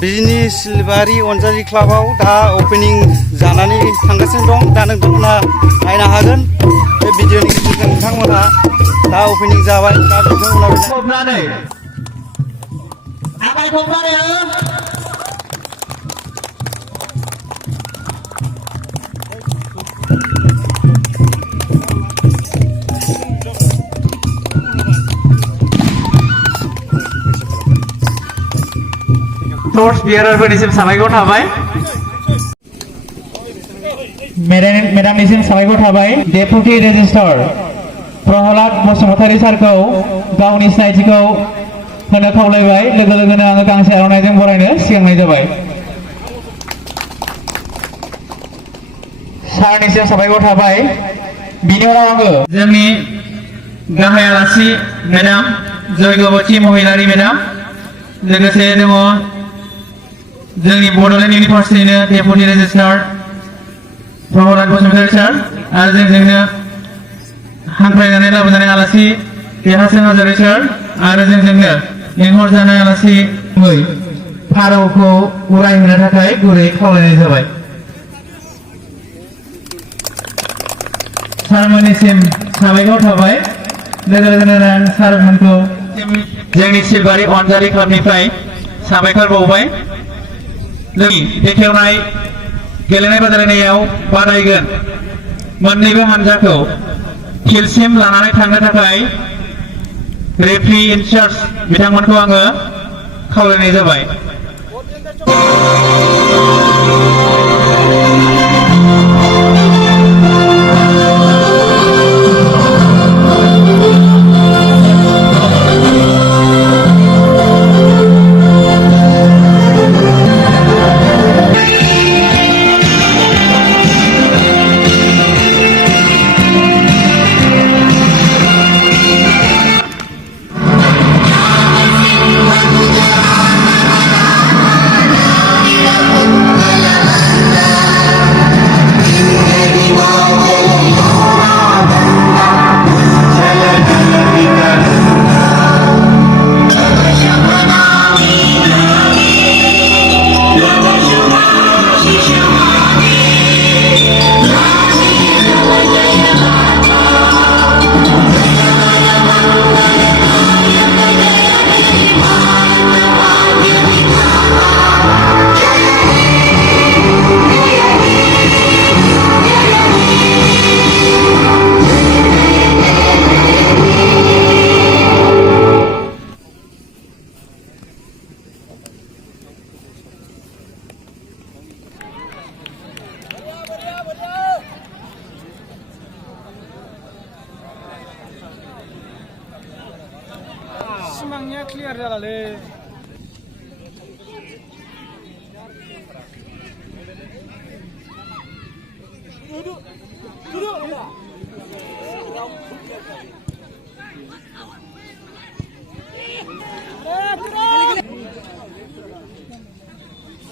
बिजनि सिलबारि अनजारि क्लाबाव दा ओपनिं जानानै थांगासिनो दं। दा नोंथांमोना नायनो हागोन बे भिडिअनि गेजेरजों। बिथांमोनहा दा ओपनिं जाबाय दा बिथांमोनहा टर्च बियारारफोरनिसिम साबायखर थाबाय मेडामनिसिम साबायखर थाबाय डेपुटि रेजिस्ट्रार प्रहलाद बसुमतारी सारखौ गावनि सिनायथिखौ होनो खावलायबाय लोगो लोगोनो आङो गांसे आर'नाइजों बरायनो सिगांनाय जाबाय सारनिसिम साबायखर थाबाय बिनि उनाव आङो जोंनि गाहाय आलासि मेडाम जयगवती महिलारी मेडाम लोगोसे दङ जोंनि बड'लेण्ड इउनिभार्सिटिनि डेपुटि रेजिस्ट्रार प्रहलाद बसुमतारी सार आरो जोंजोंनो हांख्रायनानै लाबोजानाय आलासि देरहासार हाज'वारि सार आरो जोंजोंनो लेंहरजानाय आलासि फारौखौ उरायहोनो थाखाय गुरै खावलायनाय जाबाय सारमोननिसिम साबायखर थाबाय लोगो लोगोनो सारमोनखौ जोंनि सिलबारि अनजालि क्लाबनिफ्राय साबायखर बावबाय बेखेवनाय गेलेनाय बादायलायनायाव बादायगोन मोन्नैबो हानजाखौ फिल्डसिम लानानै थांनो थाखाय रेफ्रि इनचार्ज बिथांमोनखौ आङो खावलायनाय जाबाय सिमांनिया क्लियार जालालै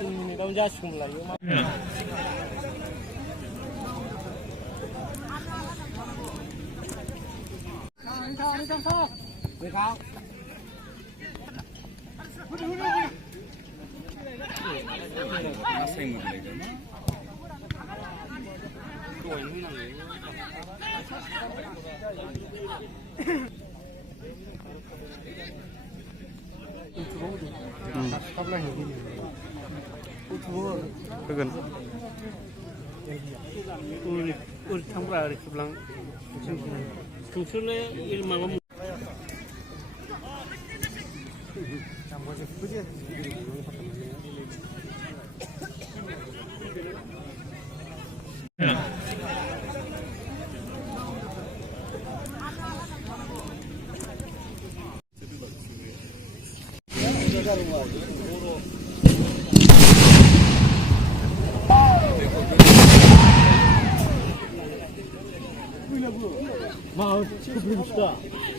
मिनिटावनो जासिगोन लायो होगोन थांब्रा ओरै खेबलां नोंसोरलाय माबा 마, 그 부릅시다.